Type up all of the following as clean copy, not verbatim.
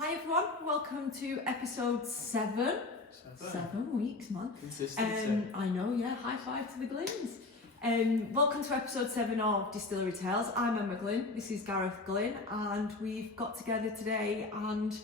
Hi everyone, welcome to episode 7. 7 weeks, man. Consistency. I know, yeah, high five to the Glyns. Welcome to episode 7 of Distillery Tails. I'm Emma Glynn, this is Gareth Glynn, and we've got together today and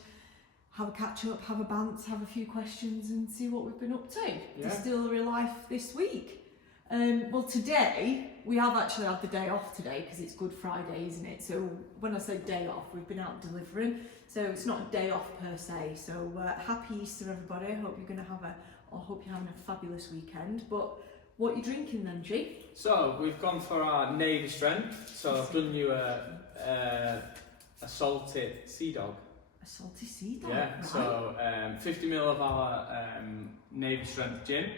have a catch up, have a bant, have a few questions and see what we've been up to. Yeah. Distillery life this week. Well, today, we have actually had the day off today because it's Good Friday, isn't it? So when I say day off, we've been out delivering. So it's not a day off per se. So happy Easter, everybody. I hope you're going to hope you're having a fabulous weekend. But what are you drinking then, G? So we've gone for our Navy strength. So I've done you a salted sea dog. A salty sea dog. Yeah. Right. So 50ml of our Navy strength gin,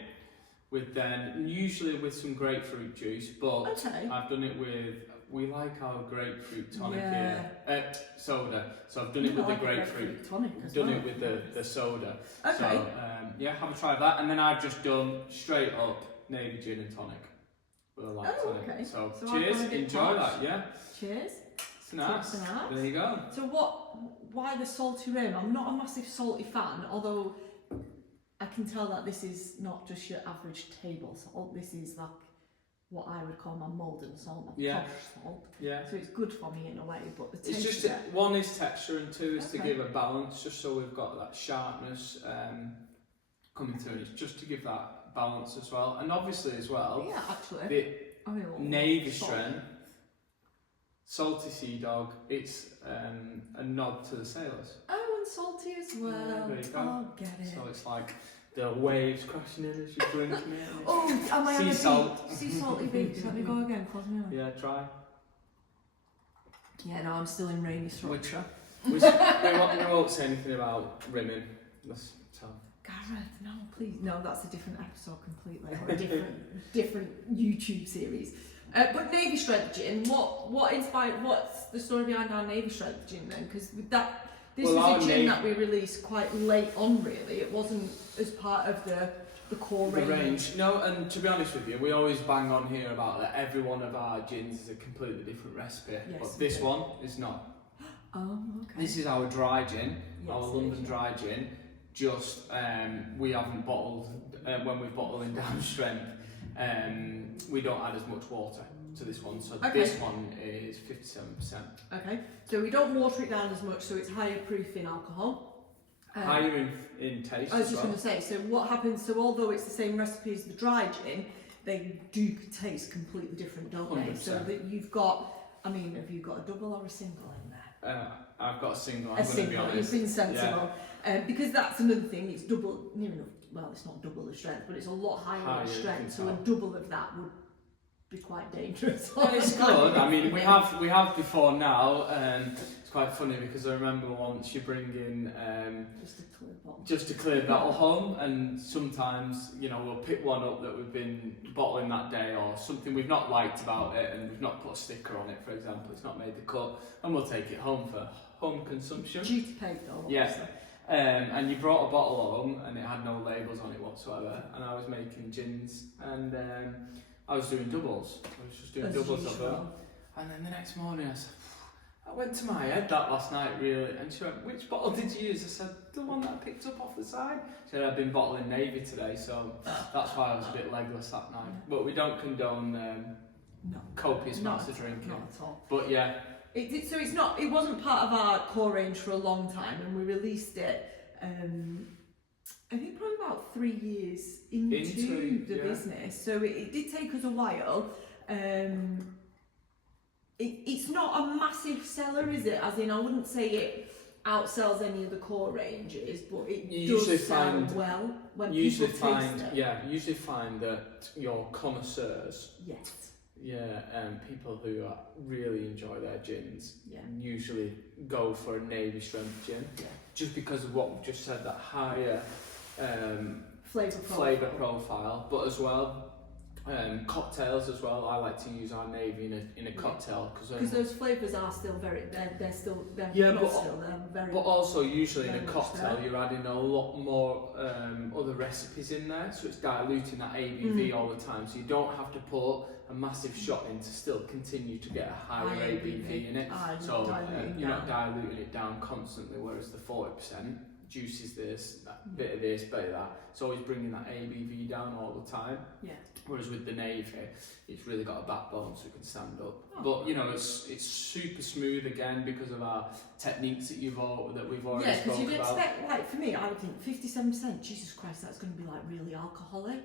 with then usually with some grapefruit juice, but Okay. I've done it with. We like our grapefruit tonic Yeah. here. Soda. So I've done it with the grapefruit. Tonic as Done well. it with the soda. Okay. So yeah, have a try of that, and then I've just done straight up Navy gin and tonic with a light Oh, tonic. okay. So, So I've cheers, gone a bit enjoy posh. that. Yeah, Cheers. it's nice. Tips and apps. There you go. So why the salty rim? I'm not a massive salty fan, although I can tell that this is not just your average table salt. This is like what I would call my molten salt, my Yeah. posh salt. Yeah. So it's good for me in a way, but the taste It's just of it, one is texture and two is to Okay. give a balance, just so we've got that sharpness coming through. And it's just to give that balance as well, and obviously as well yeah, actually. the I mean, well, Navy salt. strength salty sea dog. It's a nod to the sailors. Oh, and salty as well. Yeah, there you go. Oh, get it. So it's like the waves crashing in as you're drinking it. Oh, am I on Sea a salt. beach? Sea salty beach. Let me go again, close my eye. Yeah, try. Yeah, no, I'm still in rainy Shropshire. We won't say anything about rimming. Let's tell. Gareth, no, please. No, that's a different episode completely, or a different YouTube series. But Navy Strength Gin, what inspired? What's the story behind our Navy Strength Gin then? Because with that, this was a gin that we released quite late on. Really, it wasn't as part of the core The range. range. No, and to be honest with you, we always bang on here about that every one of our gins is a completely different recipe. Yes, But we this do. one is not. Oh, okay. This is our dry gin, Yes, our it London is. dry gin. Just we haven't bottled when we're bottling down strength. We don't add as much water to this one, so Okay. this one is 57%. Okay, so we don't water it down as much, so it's higher proof in alcohol. Higher in taste. I was as just well. going to say, so what happens, so although it's the same recipe as the dry gin, they do taste completely different, don't they? So 100%. that you've got, I mean, have you got a double or a single in there? I've got a single. A I'm going to be single, you've honest. been sensible. Because that's another thing, it's double, well, it's not double the strength, but it's a lot higher Higher, in you strength, can so a tell. double of that would be quite dangerous. Well, it's good. I mean, we have before now. It's quite funny because I remember once you bring in Just a clear bottle. just a clear bottle home, and sometimes we'll pick one up that we've been bottling that day, or something we've not liked about it, and we've not put a sticker on it, for example. It's not made the cut, and we'll take it home for home consumption. Duty paid though, Yeah. obviously. And you brought a bottle home, and it had no labels on it whatsoever. And I was making gins, and I was doing doubles. I was just doing As doubles of usual. them. And then the next morning I said, that went to my head that last night really. And she went, which bottle did you use? I said, the one that I picked up off the side. She said, I've been bottling Navy today, so that's why I was a bit legless that night. Yeah. But we don't condone No. copious Not amounts of drinking. Not at all. But yeah, So it wasn't part of our core range for a long time, and we released it. I think probably about 3 years into the yeah. business. So it did take us a while. It's not a massive seller, is it? As in, I wouldn't say it outsells any of the core ranges, but it You usually does sell find- well when usually people taste it. usually find that your connoisseurs, Yes. people who really enjoy their gins, Yeah. usually go for a Navy strength gin, Yeah. just because of what we've just said, that higher Flavour profile. flavour profile. But as well, Cocktails as well. I like to use our navy in a cocktail because those flavours are still very they're very but also usually in a very much cocktail there. you're adding a lot more other recipes in there, so it's diluting that ABV all the time, so you don't have to put a massive shot in to still continue to get a higher ABV in it. So you're not diluting it down constantly, whereas the 40% juices this, that bit of this, bit of that. It's always bringing that ABV down all the time. Yeah. Whereas with the navy, it's really got a backbone so it can stand up. Oh. But you know, it's super smooth again because of our techniques that we've already spoke because you'd about. expect, like for me, I would think 57%. Jesus Christ, that's going to be like really alcoholic.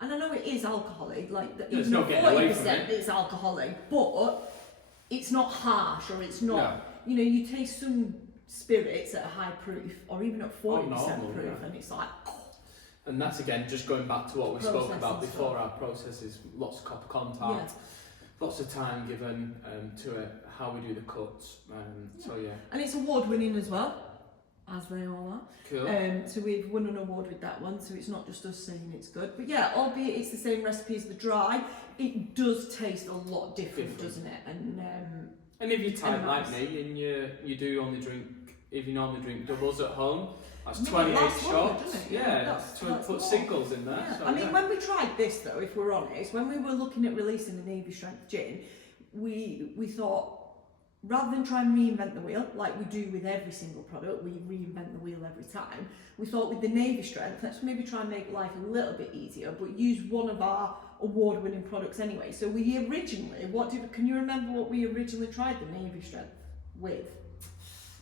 And I know it is alcoholic, like There's no getting away from 40% is alcoholic, but it's not harsh or it's not. You know, you taste some spirits at a high proof or even at 40% proof, and it's like. And that's again just going back to what we spoke about before. Stuff. Our processes, lots of copper contact, lots of time given to it, how we do the cuts. So and it's award winning as well, as they all are. Cool. So we've won an award with that one, so it's not just us saying it's good. But yeah, albeit it's the same recipe as the dry, it does taste a lot different. Doesn't it? And if you're tight like me and you do only drink, if you normally drink doubles at home, that's 28 shots. That's put singles in there. Yeah. So, I mean, when we tried this though, if we're honest, when we were looking at releasing the Navy Strength gin, we thought, rather than try and reinvent the wheel, like we do with every single product, we reinvent the wheel every time. We thought with the Navy Strength, let's maybe try and make life a little bit easier, but use one of our award-winning products anyway. So we originally, can you remember what we originally tried the Navy Strength with?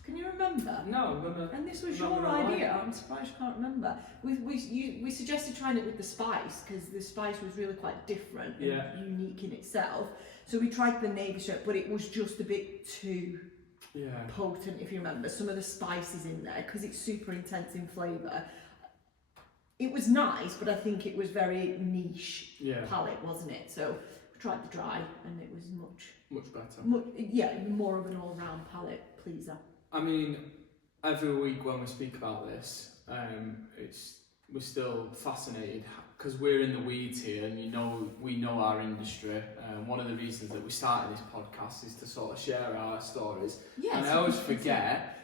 Can you remember? No, and this was your idea. I'm surprised you can't remember. We suggested trying it with the spice because the spice was really quite different and unique in itself. So we tried the Navy Strength, but it was just a bit too potent, if you remember. Some of the spices in there because it's super intense in flavour. It was nice, but I think it was very niche palate, wasn't it? So we tried the dry, and it was much better. More of an all-round palate pleaser. I mean, every week when we speak about this, we're still fascinated because we're in the weeds here, and we know our industry. One of the reasons that we started this podcast is to sort of share our stories. Yes, and I always forget,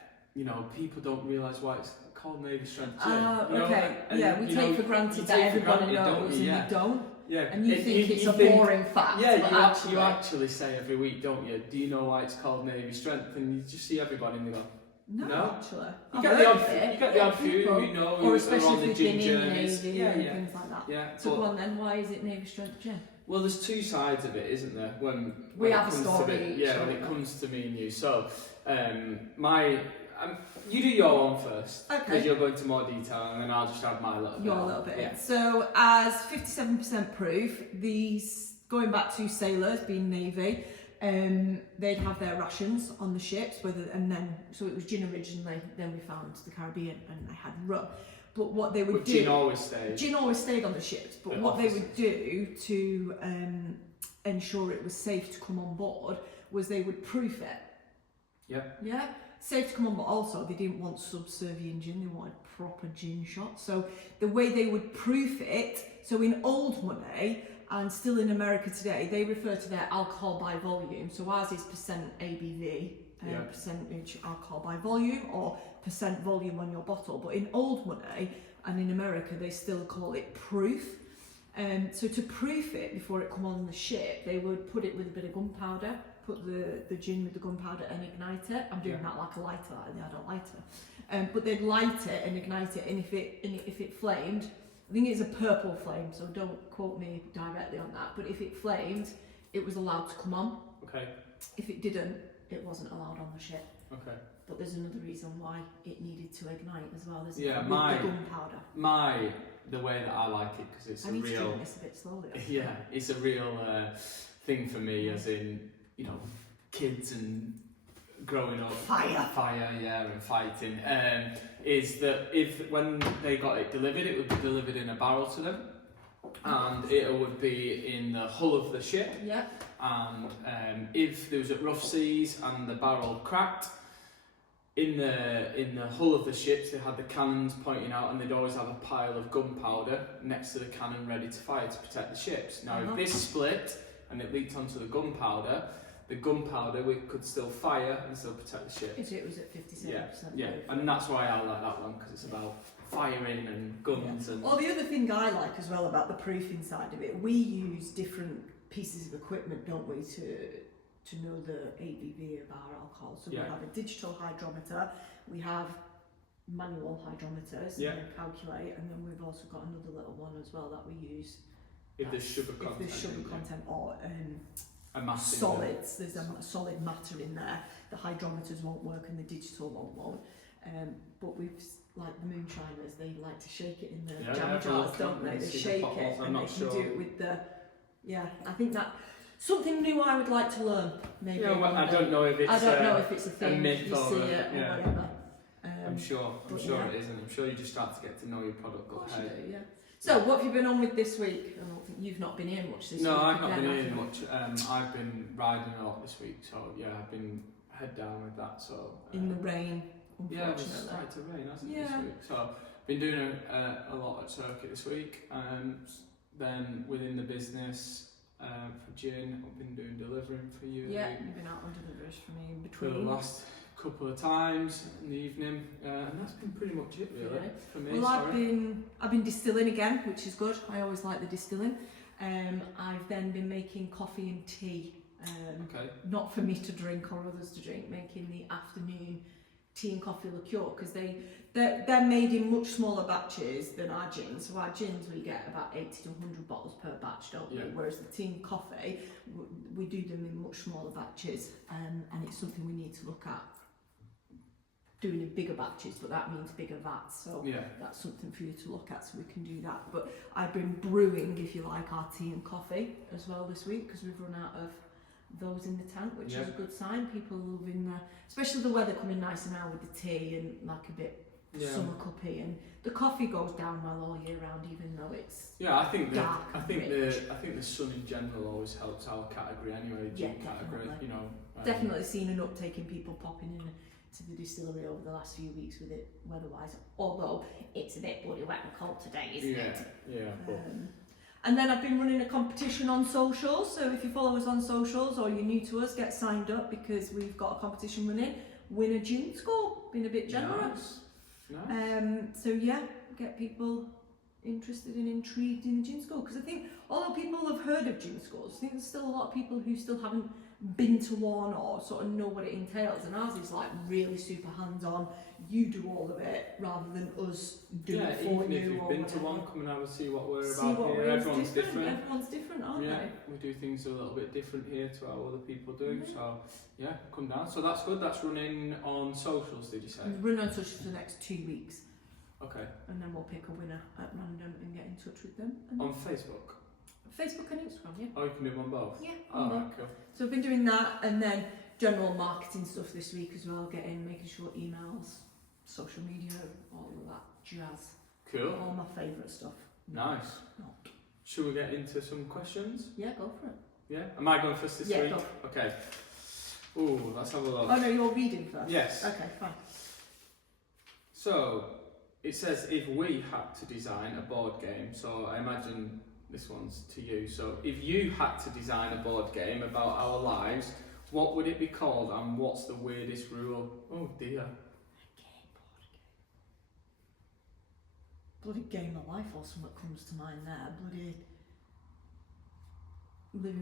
people don't realise why it's called Navy Strength gin. We take for granted that everybody knows, and we don't. Yeah, and you think it's a boring fact. Yeah, you actually say every week, don't you? Do you know why it's called Navy Strength? And you just see everybody and they go, no. Actually. You get the odd few who know, or especially on the if gin you've been in journeys. Navy and things like that. Yeah. So go on then, why is it Navy Strength gin? Well, there's two sides of it, isn't there? When we have a story. When it comes to me and you. So, you do your one first, because you'll go into more detail, and then I'll just add my little bit. Yeah. So, as 57% proof, these, going back to sailors, being Navy, they'd have their rations on the ships, so it was gin originally, then we found the Caribbean, and they had rum. But what they would do... Gin always stayed on the ships, but what they would do to ensure it was safe to come on board was they would proof it. Yeah? Safe to come on, but also they didn't want subservient gin, they wanted proper gin shots. So the way they would proof it, so in old money and still in America today, they refer to their alcohol by volume. So ours is percent ABV, percentage alcohol by volume, or percent volume on your bottle. But in old money and in America, they still call it proof. So to proof it before it come on the ship, they would put it with a bit of gunpowder, put the gin with the gunpowder and ignite it. I'm doing that like a lighter, I don't lighter. But they'd light it and ignite it, and if it flamed, I think it's a purple flame, so don't quote me directly on that, but if it flamed, it was allowed to come on. Okay. If it didn't, it wasn't allowed on the ship. Okay. But there's another reason why it needed to ignite as well. There's the gunpowder. The way that I like it, because it's I need to drink this a bit slowly. Yeah, it's a real thing for me, as in, kids and growing up. Fire, and fighting. Is that when they got it delivered, it would be delivered in a barrel to them, and it would be in the hull of the ship. Yeah. And if there was at rough seas and the barrel cracked, in the hull of the ships, they had the cannons pointing out, and they'd always have a pile of gunpowder next to the cannon ready to fire to protect the ships. Now, if this split and it leaked onto the gunpowder we could still fire and still protect the ship. If it was at 57%. Yeah, and that's why I like that one, because it's about firing and guns and... Well, the other thing I like as well about the proofing side of it, we use different pieces of equipment, don't we, to know the ABV of our alcohol. So we have a digital hydrometer, we have manual hydrometers to calculate, and then we've also got another little one as well that we use. If there's sugar content or a mass solids, there's a solid matter in there. The hydrometers won't work and the digital one won't. But we've, like the moonshiners, they like to shake it in the jam jars, don't they? They shake it and they can do it with the... Yeah, I think that... Something new I would like to learn, maybe. Yeah, well, I don't know if it's a thing, a myth you see it or whatever. I'm sure it is, and I'm sure you just start to get to know your product. Of course you do, yeah. So, what have you been on with this week? I don't think you've not been here much this week. No, I've not been here much. I've been riding a lot this week, so yeah, I've been head down with that. So in the rain, unfortunately. Yeah, it started to rain, hasn't it, this week? So, been doing a lot at circuit this week. Then within the business. For gin, I've been doing delivering for you. Yeah, you've been out on deliveries for me in for between. the last couple of times in the evening, and that's been pretty much it really for me. Well, I've been distilling again, which is good. I always like the distilling. I've then been making coffee and tea. Not for me to drink or others to drink, making the afternoon tea and coffee liqueur, because they're made in much smaller batches than our gins. So our gins, we get about 80 to 100 bottles per batch, don't we? Whereas the tea and coffee, we do them in much smaller batches, and it's something we need to look at doing in bigger batches, but that means bigger vats, so that's something for you to look at, so we can do that. But I've been brewing, if you like, our tea and coffee as well this week, because we've run out of those in the tank, which is a good sign. People are loving especially the weather coming nicer now with the tea and like a bit summer cuppy, and the coffee goes down well all year round, even though it's I think dark the sun in general always helps our category anyway. Category, you know. Definitely seen an uptake in people popping in to the distillery over the last few weeks with it weather-wise. Although it's a bit bloody wet and cold today, isn't it? Yeah. And then I've been running a competition on socials, so if you follow us on socials or you're new to us, get signed up, because we've got a competition running. Win a gin score, been a bit generous. Nice. So yeah, get people interested and intrigued in the gin score, because I think although people have heard of gin scores, I think there's still a lot of people who still haven't been to one or sort of know what it entails, and ours is like really super hands-on. You do all of it rather than us do it for you. Even if you've been to one, come and have a see what we're about here. Everyone's different. Everyone's different, aren't they? We do things a little bit different here to how other people do. So yeah, come down. So that's good. That's running on socials, did you say? Run on socials for the next 2 weeks. Okay. And then we'll pick a winner at random and get in touch with them. On Facebook? Facebook and Instagram, yeah. Oh, you can do them on both? Yeah. Right, cool. So I've been doing that, and then general marketing stuff this week as well, making sure emails, social media, all of that jazz. Cool. All my favourite stuff. Nice. Should we get into some questions? Yeah, go for it. Yeah? Am I going first this week? Yeah, go. Okay. Ooh, let's have a look. Oh no, you're reading first? Yes. Okay, fine. So, it says if we had to design a board game, so I imagine this one's to you. So, if you had to design a board game about our lives, what would it be called, and what's the weirdest rule? Oh dear. Bloody game of life or something comes to mind there. Bloody.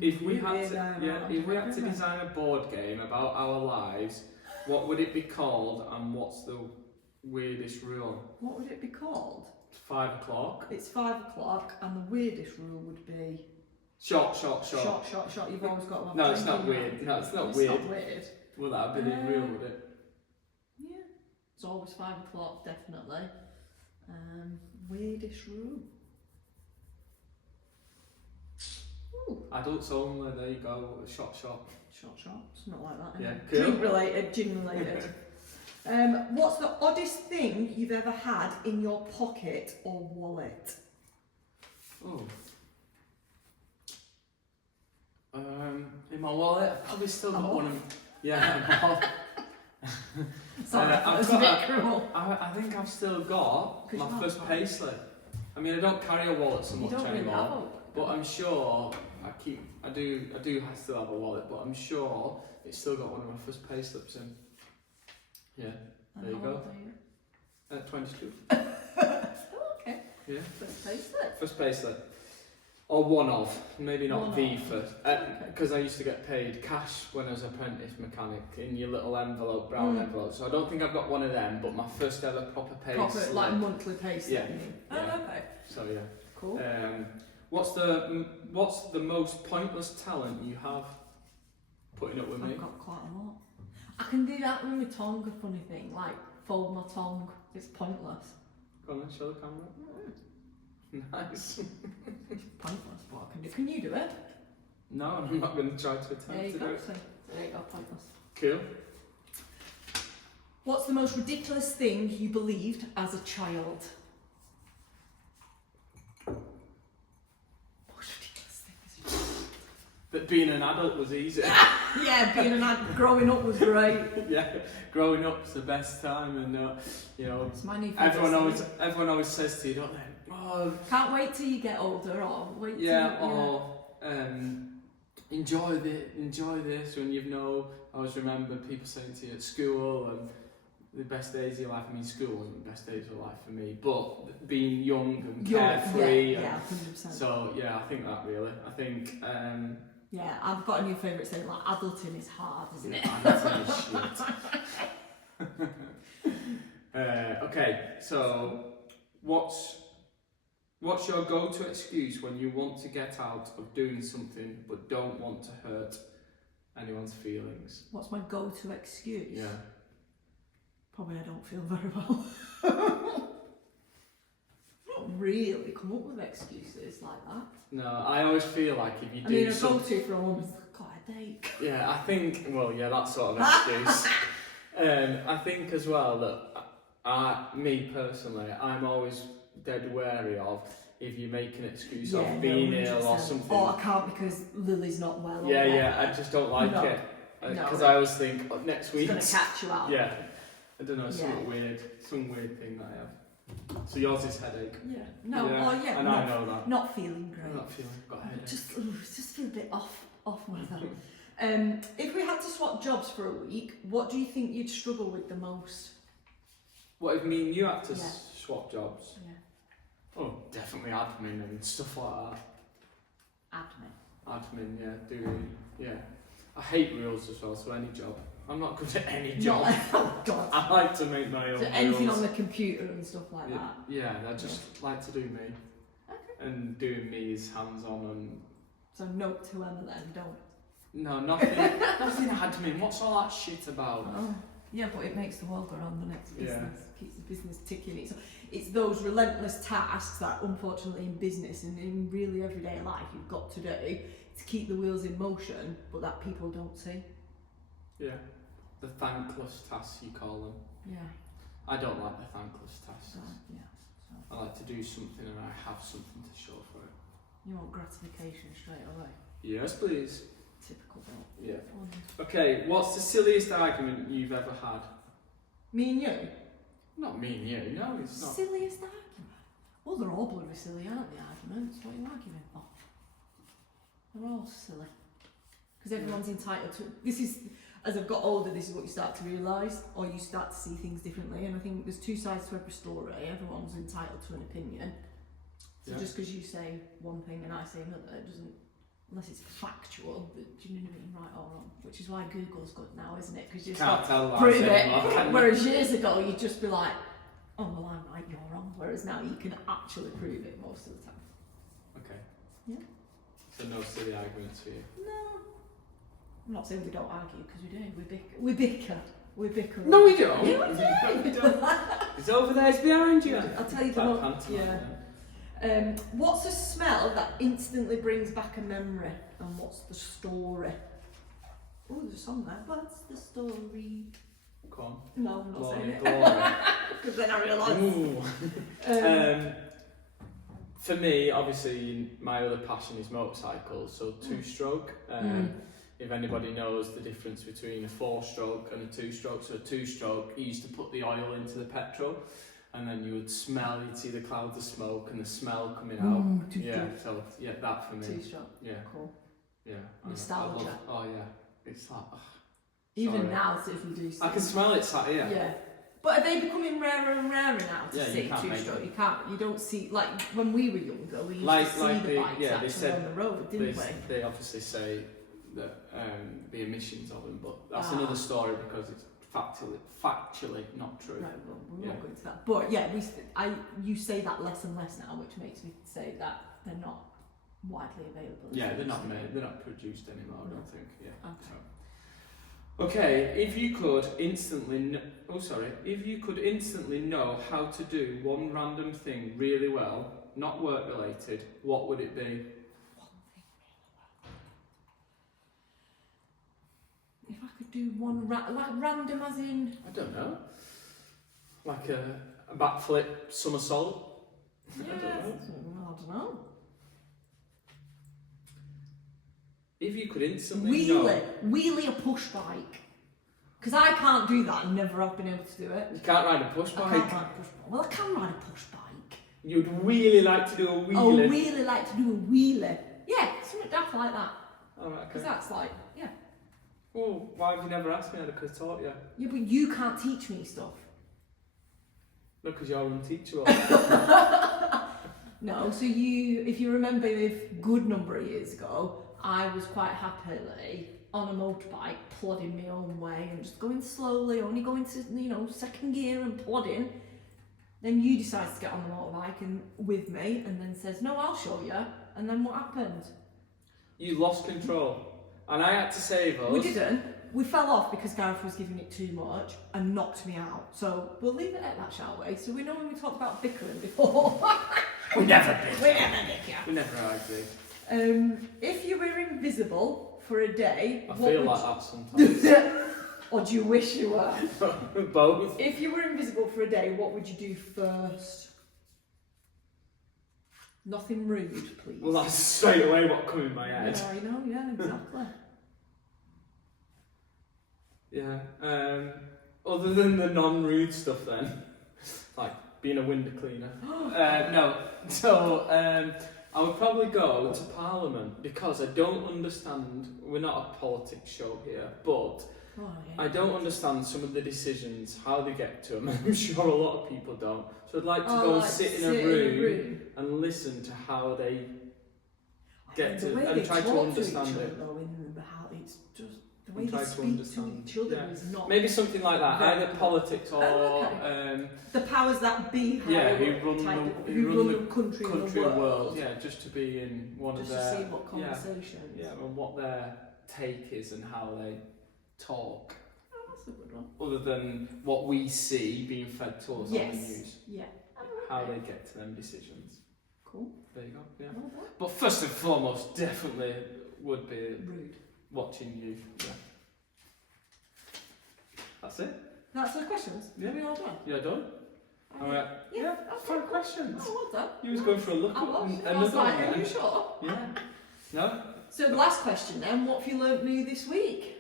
If we had to design a board game about our lives, what would it be called, and what's the weirdest rule? What would it be called? 5 o'clock. It's 5 o'clock, and the weirdest rule would be shot. Shot. You've always got one. No, it's not weird. No, it's not weird. It's not weird. Well, that would be the real, would it? Yeah. It's always 5 o'clock, definitely. Weirdest rule. Ooh. Adults only. There you go. Shot. Shot. Something like that. Yeah. Cool. Drink related, gin related. What's the oddest thing you've ever had in your pocket or wallet? Oh. In my wallet, I've probably still got one of. Yeah, Sorry, I've that's a got bit cruel. I think I've still got 'Cause my you first have pay slip. I mean, I don't carry a wallet so You much don't really anymore, have a... but I'm sure I do still have a wallet, but I'm sure it's still got one of my first pay slips in. Yeah, And there you how go. old are you? 22. Oh, okay. Yeah. First payslip. First pay slip. Or one of, maybe not One the of. first. Okay. Because I used to get paid cash when I was an apprentice mechanic in your little envelope, brown envelope. So I don't think I've got one of them, but my first ever proper pay slip. Like monthly payslip, Yeah. you mean? Yeah. Oh, okay. So yeah. Cool. What's the most pointless talent you have? Putting up with me. I've got quite a lot. I can do that with my tongue, a funny thing, like fold my tongue. It's pointless. Go on then, show the camera. Nice. Pointless, but I can do. Can you do it? No, I'm not going to try to attempt There you to go. do it. So, there you go, pointless. Cool. What's the most ridiculous thing you believed as a child? Most ridiculous thing as a child? That being an adult was easy. Yeah, being an adult, growing up was great. Yeah, growing up's the best time, and you know, It's my new everyone favourite always says to you, don't they? Oh, thing. Can't wait till you get older, or wait till yeah, or enjoy this when you've I always remember people saying to you at school and the best days of your life. I mean, school wasn't the best days of life for me, but being young and carefree. Yeah, 100%. So yeah, I think that really. I think Yeah, I've got a new favourite saying, like, adulting is hard, isn't it? Okay, so what's your go-to excuse when you want to get out of doing something but don't want to hurt anyone's feelings? What's my go-to excuse? Yeah. Probably I don't feel very well. Not really come up with excuses like that. No, I always feel like if you I do mean, a something... go-to for a woman's got a headache. Yeah, I think, well, yeah, that sort of excuse. I think as well that me personally, I'm always dead wary of if you make an excuse of being ill or something. Oh, I can't because Lily's not well. Yeah, I just don't like it. Because I always think, next week... It's going to catch you out. Yeah. I don't know, some weird thing that I have. So yours is headache. Yeah. No, yeah. And I know that. Not feeling great. I'm not feeling, got a headache. Just feel a bit off myself. If we had to swap jobs for a week, what do you think you'd struggle with the most? What, if me and you had to swap jobs? Yeah. Oh, definitely admin and stuff like that. Admin. Yeah. I hate rules as well, so any job. I'm not good at any job. Oh God. I like to make my own So anything rules. on the computer and stuff like that. Yeah, I just like to do me. Okay. And doing me is hands-on and... So note to Emma then, don't. No, nothing admin. What's all that shit about? Oh, yeah, but it makes the world go round, the next business. Yeah. Keeps the business ticking. It's those relentless tasks that unfortunately in business and in really everyday life you've got to do to keep the wheels in motion, but that people don't see. Yeah. The thankless tasks, you call them. Yeah. I don't like the thankless tasks. So, yeah. So I like to do something and I have something to show for it. you want gratification straight away. Yes, please. Typical Bill. Yeah. Okay, what's the silliest argument you've ever had? Me and you? Not me and you, no, it's not. Silliest argument? Well, they're all bloody silly, aren't they, arguments? What are you arguing for? They're all silly. Because everyone's entitled to... This is... As I've got older, this is what you start to realise, or you start to see things differently. And I think there's two sides to every story. Everyone's entitled to an opinion. So just because you say one thing and I say another, it doesn't... Unless it's factual, but do you know what I mean, right or wrong? Which is why Google's good now, isn't it? Because you Can't tell prove it. anymore, Whereas years ago, you'd just be like, oh, well, I'm right, you're wrong. Whereas now you can actually prove it most of the time. Okay. Yeah. So no silly arguments for you? No. I'm not saying we don't argue, because we do. We bicker. We bicker. No, we don't. Yeah, we do. It's over there, it's behind you. I'll tell you the That one. pantomime, Yeah. What's a smell that instantly brings back a memory? And what's the story? Oh, there's a song there. What's the story? Come on. No, I'm not saying it. Glory. Because then I realised. Ooh. For me, obviously, my other passion is motorcycles, so two-stroke. if anybody knows the difference between a 4-stroke and a 2-stroke. So a 2-stroke, you used to put the oil into the petrol, and then you would smell, you'd see the clouds of smoke and the smell coming out. So that for me. 2-stroke. Yeah. Cool. Yeah. Nostalgia. Oh yeah, it's like. Even sorry. now, so if you do see. I can smell it sat here. Yeah. But are they becoming rarer and rarer now to see you can't 2-stroke? You don't see, like when we were younger, we used to see the bikes they actually said on the road, didn't we? They obviously say that the emissions of them, but that's another story because it's factually not true. Right, well, we're not going to that. But yeah, you say that less and less now, which makes me say that they're not widely available. Yeah, they're not produced anymore. I don't think. Yeah. Okay. So. Okay, if you could instantly know how to do one random thing really well, not work related, what would it be? One thing really well. If I could do one like random as in. I don't know. Like a backflip somersault. Yeah, I don't know. If you could instantly know... Wheelie a push bike. Because I can't do that, I never have been able to do it. You can't ride a push bike? I can't ride a push bike. Well, I can ride a push bike. You'd really like to do a wheelie? Oh, really like to do a wheelie. Yeah, something daft like that. Oh, right, okay. Because that's like, yeah. Oh, why have you never asked me? I could have taught you. Yeah, but you can't teach me stuff. No, because you're unteachable. No, so if you remember a good number of years ago, I was quite happily on a motorbike, plodding my own way and just going slowly, only going to, second gear and plodding. Then you decided to get on the motorbike and with me and then says, no, I'll show you. And then what happened? You lost control. And I had to save us. We didn't. We fell off because Gareth was giving it too much and knocked me out. So we'll leave it at that, shall we? So we know when we talked about bickering before. We never did. We never bicker. We never argued. If you were invisible for a day, I feel like that sometimes. Or do you wish you were? Both. If you were invisible for a day, what would you do first? Nothing rude, please. Well, that's straight away what come in my head. Yeah, I know, yeah, exactly. Yeah. Other than the non-rude stuff then, like being a window cleaner. No. So, I would probably go to Parliament because I don't understand, we're not a politics show here, but I don't understand some of the decisions, how they get to them. I'm sure a lot of people don't. So I'd like to go and sit in a room and listen to how they get to, and try to understand it. The way they speak to each other is not... Maybe something like that, either politics or... the powers that be, who run the country and the world. Yeah, just to be in one just of their... Just to see what conversations... Yeah, and what their take is and how they talk. Oh, that's a good one. Other than what we see being fed to us on the news. Yeah. How they get to them decisions. Cool. There you go, yeah. Well, but first and foremost, definitely would be... rude. Watching you, yeah. That's it. That's the questions? Yeah. We all done? You're done? Yeah. Yeah, fun questions. Oh, well done. You was going for a look I was. at I was like, another are you sure? Yeah. No? So the last question then, what have you learnt new this week?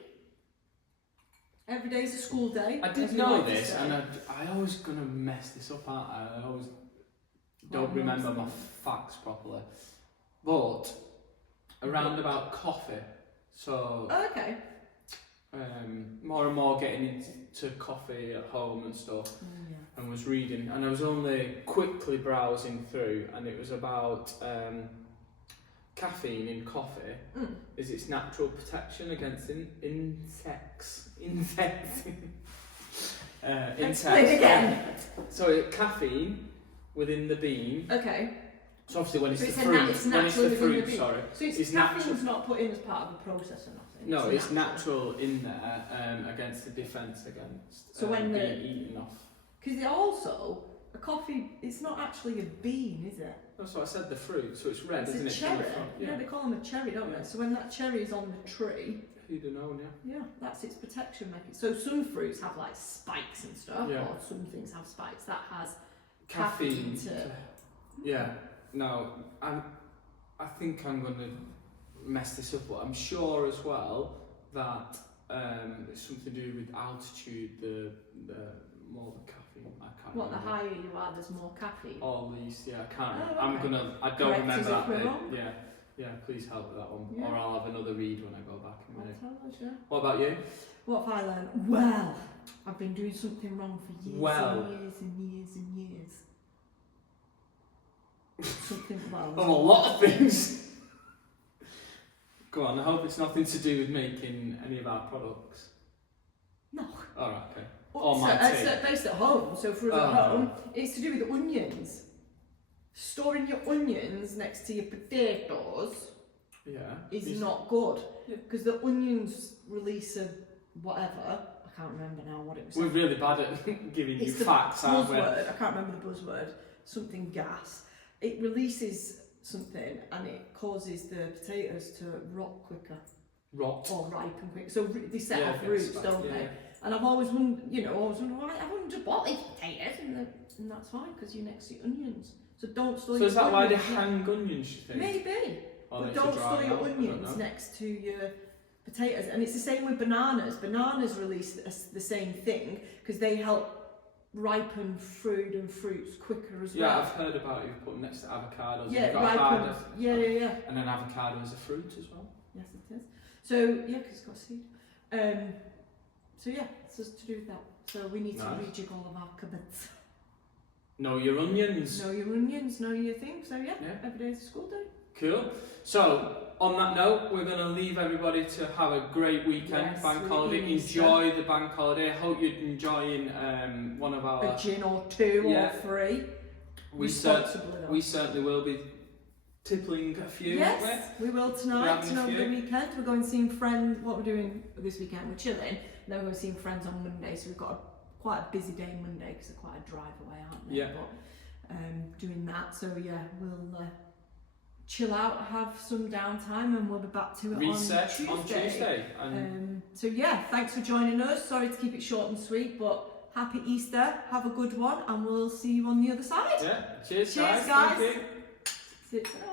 Every day's a school day. I did know this, and I always going to mess this up, aren't I? I always don't remember my facts properly. But, around about coffee. So, okay. More and more getting into coffee at home and stuff, and was reading, and I was only quickly browsing through, and it was about caffeine in coffee is its natural protection against insects. Explain again. So caffeine within the bean. Okay. So obviously when it's the fruit, sorry. So it's caffeine's not put in as part of the process or nothing? No, it's natural in there against the defence against when being eaten off. Because a coffee, it's not actually a bean, is it? That's what I said, the fruit, so it's red, isn't it? It's a cherry. Yeah, they call them a cherry, don't they? So when that cherry is on the tree... Who'd have known, yeah, that's its protection mechanism. So some fruits have like spikes and stuff, or some things have spikes. That has caffeine to... Yeah. Now, I think I'm going to mess this up, but I'm sure as well that it's something to do with altitude. The more the caffeine. I can't. What, the remember. higher you are, there's more caffeine? Or at least, yeah, I can't. Oh, I'm okay. gonna. I don't Correct remember us if that we're bit. wrong. Yeah. Please help with that one, Yeah. or I'll have another read when I go back in a minute. I'll tell us, yeah. What about you? What have I learned? Well, I've been doing something wrong for years Well. and years and years and years. Something, well, Oh, a lot of things. Go on. I hope it's nothing to do with making any of our products. no. All right. Okay. Oh, Or my tea. it's based at home, so for us at home, it's to do with onions. Storing your onions next to your potatoes Yeah. is not good, Yeah. because the onions release a whatever. I can't remember now what it was. We're really bad at giving you It's the facts, aren't we? buzzword. I can't remember the buzzword. Something gas. It releases something and it causes the potatoes to rot quicker Rot. or ripen quicker. So they set Yeah, off it roots, gets don't back, they? yeah. And I've always wondered, why I wouldn't just bought these potatoes, and that's fine because you're next to your onions. So don't store So your is that why they onions hang onions, you think? Maybe. Or But they don't to dry store your out? I don't onions know. next to your potatoes. And it's the same with bananas. Bananas release the same thing because they help ripen food and fruits quicker as Yeah, well. I've heard about you putting next to avocados. Yeah, You've got ripen. avocado, Yeah. and an avocado as a fruit as well. Yes, it is. So, yeah, because it's got seed. So, yeah, it's just to do with that. So, we need to Nice. rejig all of our cupboards. Know your onions. Know your onions, know your thing. So, yeah, Yeah. every day's a school day. Cool. So, on that note, we're going to leave everybody to have a great weekend, Yes, bank with holiday. Easter. Enjoy the bank holiday. I hope you're enjoying one of our. A gin or two Yeah. or three. We Responsibly, certainly will be tippling a few. Yes, won't we will We're tonight having and a over few. the weekend. We're going seeing friends. What we're doing this weekend, we're chilling. And then we're going seeing friends on Monday. So we've got quite a busy day Monday because they're quite a drive away, aren't they? Yeah. But doing that. So yeah, we'll chill out, have some downtime, and we'll be back to it Reset on Tuesday. And So yeah, thanks for joining us. Sorry to keep it short and sweet, but happy Easter. Have a good one, and we'll see you on the other side. yeah, cheers Cheers, guys. guys. Thank you. See you tonight.